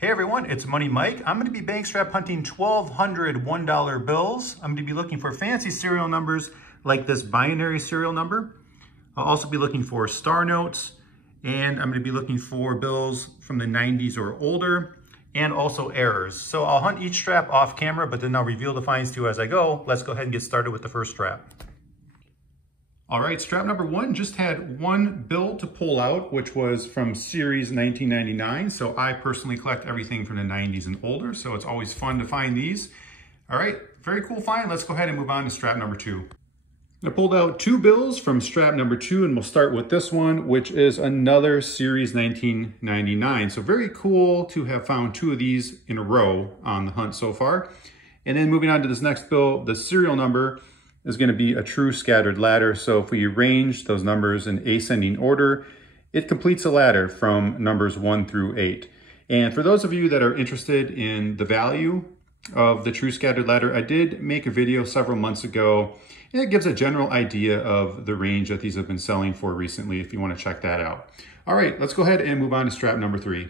Hey everyone, it's Money Mike. I'm going to be bank strap hunting 1,200 $1 bills. I'm going to be looking for fancy serial numbers like this binary serial number. I'll also be looking for star notes, and I'm going to be looking for bills from the 90s or older, and also errors. So I'll hunt each strap off camera, but then I'll reveal the finds to you as I go. Let's go ahead and get started with the first strap. All right, strap number one just had one bill to pull out, which was from series 1999. So I personally collect everything from the 90s and older, so it's always fun to find these. All right, very cool find. Let's go ahead and move on to strap number two. I pulled out two bills from strap number two, and we'll start with this one, which is another series 1999. So very cool to have found two of these in a row on the hunt so far. And then moving on to this next bill, the serial number is going to be a true scattered ladder. So if we arrange those numbers in ascending order, it completes a ladder from numbers 1 through 8. And for those of you that are interested in the value of the true scattered ladder, I did make a video several months ago, and it gives a general idea of the range that these have been selling for recently if you want to check that out. All right, let's go ahead and move on to strap number three.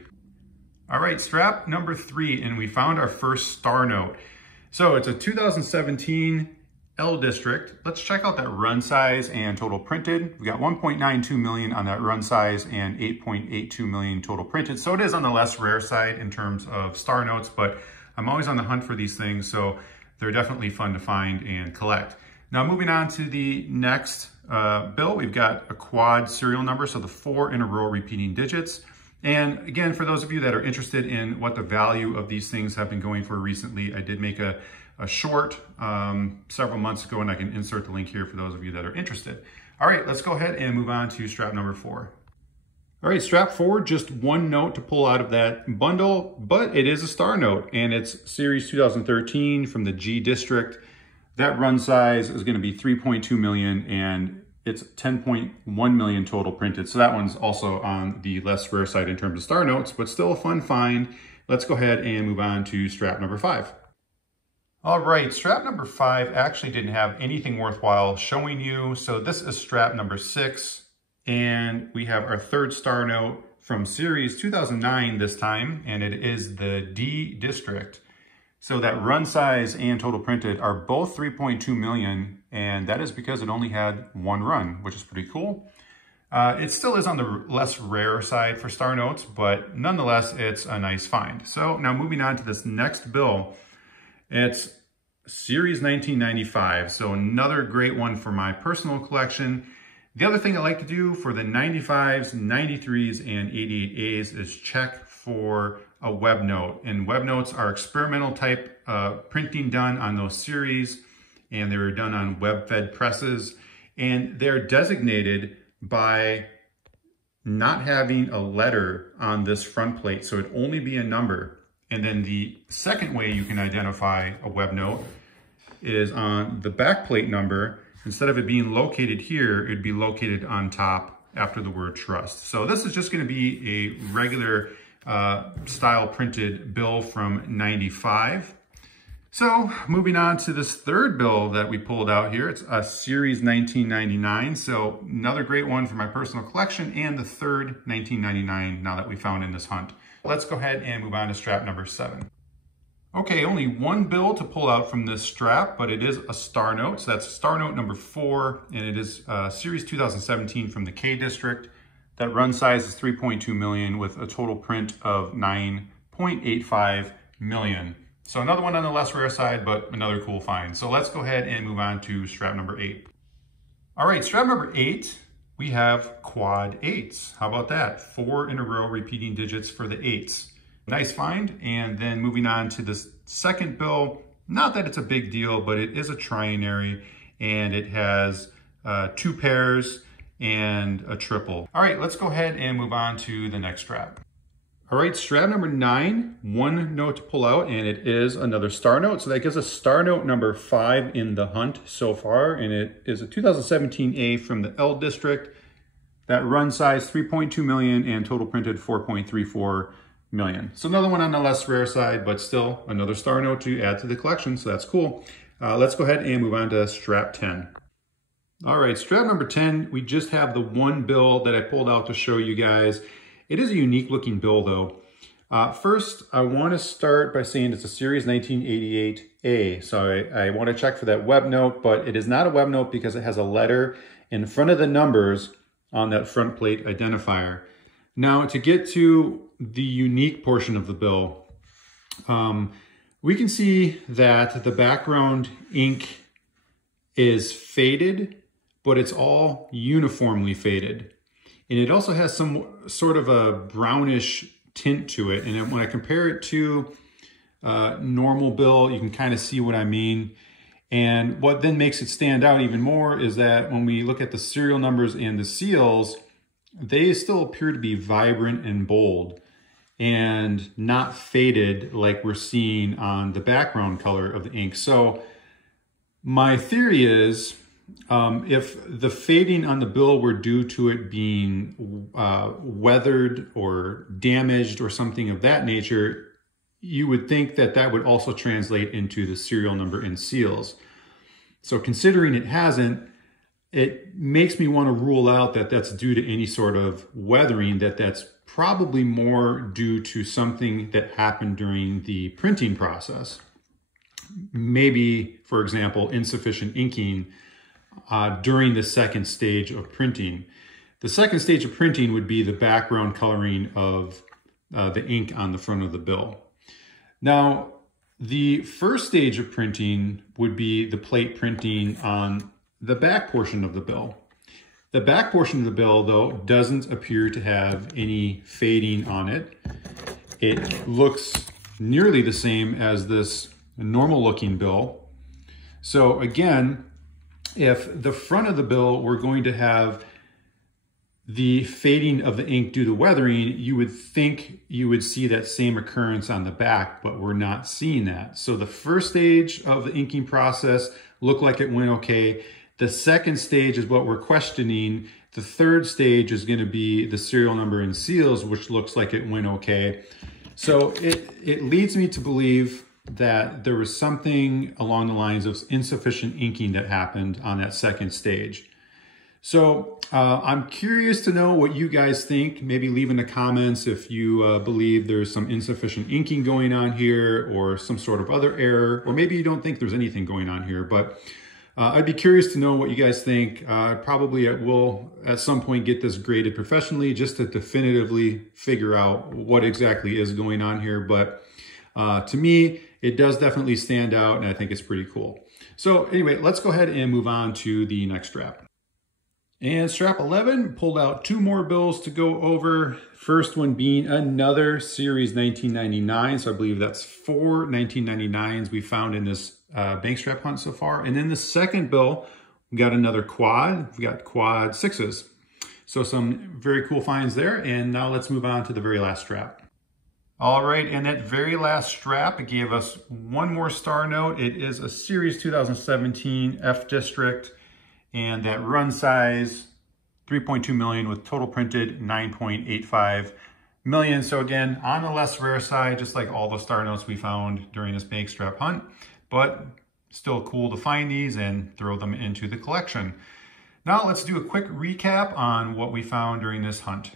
All right, strap number three, and we found our first star note. So it's a 2017 L district. Let's check out that run size and total printed. We got 1.92 million on that run size and 8.82 million total printed. So it is on the less rare side in terms of star notes, but I'm always on the hunt for these things, so they're definitely fun to find and collect. Now moving on to the next bill, we've got a quad serial number, so the 4 in a row repeating digits. And again, for those of you that are interested in what the value of these things have been going for recently, I did make a short several months ago, and I can insert the link here for those of you that are interested. All right, let's go ahead and move on to strap number four. All right, strap four, just one note to pull out of that bundle, but it is a star note, and it's series 2013 from the G district. That run size is going to be 3.2 million, and it's 10.1 million total printed. So that one's also on the less rare side in terms of star notes, but still a fun find. Let's go ahead and move on to strap number five. All right, strap number five actually didn't have anything worthwhile showing you. So this is strap number six, and we have our third star note from series 2009 this time, and it is the D district. So that run size and total printed are both 3.2 million, and that is because it only had one run, which is pretty cool. It still is on the less rare side for star notes, but nonetheless, it's a nice find. So now moving on to this next bill, it's series 1995, so another great one for my personal collection. The other thing I like to do for the 95s, 93s, and 88As is check for a web note. And web notes are experimental type printing done on those series, and they were done on web-fed presses, and they're designated by not having a letter on this front plate, so it'd only be a number. And then the second way you can identify a web note is on the back plate number. Instead of it being located here, it'd be located on top after the word trust. So this is just going to be a regular style printed bill from 95. So moving on to this third bill that we pulled out here, it's a series 1999. So another great one for my personal collection, and the third 1999 now that we found in this hunt. Let's go ahead and move on to strap number seven. Okay, only one bill to pull out from this strap, but it is a star note. So that's star note number 4, and it is series 2017 from the K district. That run size is 3.2 million with a total print of 9.85 million. So another one on the less rare side, but another cool find. So let's go ahead and move on to strap number 8. All right, strap number 8. We have quad 8s. How about that? 4 in a row repeating digits for the 8s. Nice find. And then moving on to this second bill, not that it's a big deal, but it is a trinary, and it has 2 pairs and a triple. All right, let's go ahead and move on to the next strap. All right, strap number 9, one note to pull out, and it is another star note. So that gives us star note number 5 in the hunt so far, and it is a 2017A from the L district. That run size 3.2 million and total printed 4.34 million. So another one on the less rare side, but still another star note to add to the collection, so that's cool. Let's go ahead and move on to strap 10. All right, strap number 10, we just have the one bill that I pulled out to show you guys. It is a unique looking bill though. First, I want to start by saying it's a Series 1988A. So I want to check for that web note, but it is not a web note because it has a letter in front of the numbers on that front plate identifier. Now, to get to the unique portion of the bill, we can see that the background ink is faded, but it's all uniformly faded. And it also has some sort of a brownish tint to it. And when I compare it to normal bill, you can kind of see what I mean. And what then makes it stand out even more is that when we look at the serial numbers and the seals, they still appear to be vibrant and bold and not faded like we're seeing on the background color of the ink. So my theory is if the fading on the bill were due to it being weathered or damaged or something of that nature, you would think that that would also translate into the serial number and seals. So considering it hasn't, it makes me want to rule out that that's due to any sort of weathering, that's probably more due to something that happened during the printing process. Maybe, for example, insufficient inking during the second stage of printing. The second stage of printing would be the background coloring of the ink on the front of the bill. Now, the first stage of printing would be the plate printing on the back portion of the bill. The back portion of the bill, though, doesn't appear to have any fading on it. It looks nearly the same as this normal looking bill. So again, if the front of the bill were going to have the fading of the ink due to weathering, you would think you would see that same occurrence on the back, but we're not seeing that. So the first stage of the inking process looked like it went okay. The second stage is what we're questioning. The third stage is going to be the serial number and seals, which looks like it went okay. So it leads me to believe that there was something along the lines of insufficient inking that happened on that second stage. So I'm curious to know what you guys think. Maybe leave in the comments if you believe there's some insufficient inking going on here or some sort of other error, or maybe you don't think there's anything going on here. But I'd be curious to know what you guys think. Probably will at some point get this graded professionally just to definitively figure out what exactly is going on here. But to me, it does definitely stand out, and I think it's pretty cool. So anyway, let's go ahead and move on to the next strap. And strap 11 pulled out two more bills to go over. First one being another Series 1999. So I believe that's 4 1999s we found in this bank strap hunt so far. And then the second bill, we got another quad. We got quad 6s. So some very cool finds there. And now let's move on to the very last strap. All right, and that very last strap, it gave us one more star note. It is a Series 2017 F District, and that run size, 3.2 million with total printed 9.85 million. So again, on the less rare side, just like all the star notes we found during this bank strap hunt, but still cool to find these and throw them into the collection. Now let's do a quick recap on what we found during this hunt.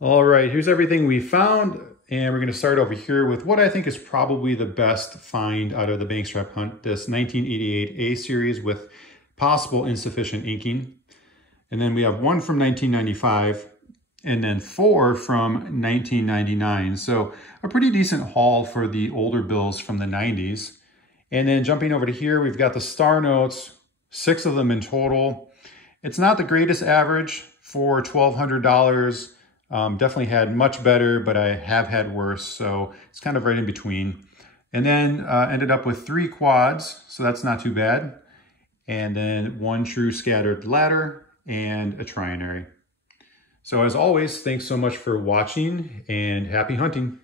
All right, here's everything we found. And we're going to start over here with what I think is probably the best find out of the bank strap hunt, this 1988 A series with possible insufficient inking. And then we have one from 1995 and then 4 from 1999. So a pretty decent haul for the older bills from the 90s. And then jumping over to here, we've got the star notes, 6 of them in total. It's not the greatest average for $1,200. Definitely had much better, but I have had worse, so it's kind of right in between. And then ended up with 3 quads, so that's not too bad. And then 1 true scattered ladder and a trinary. So as always, thanks so much for watching and happy hunting.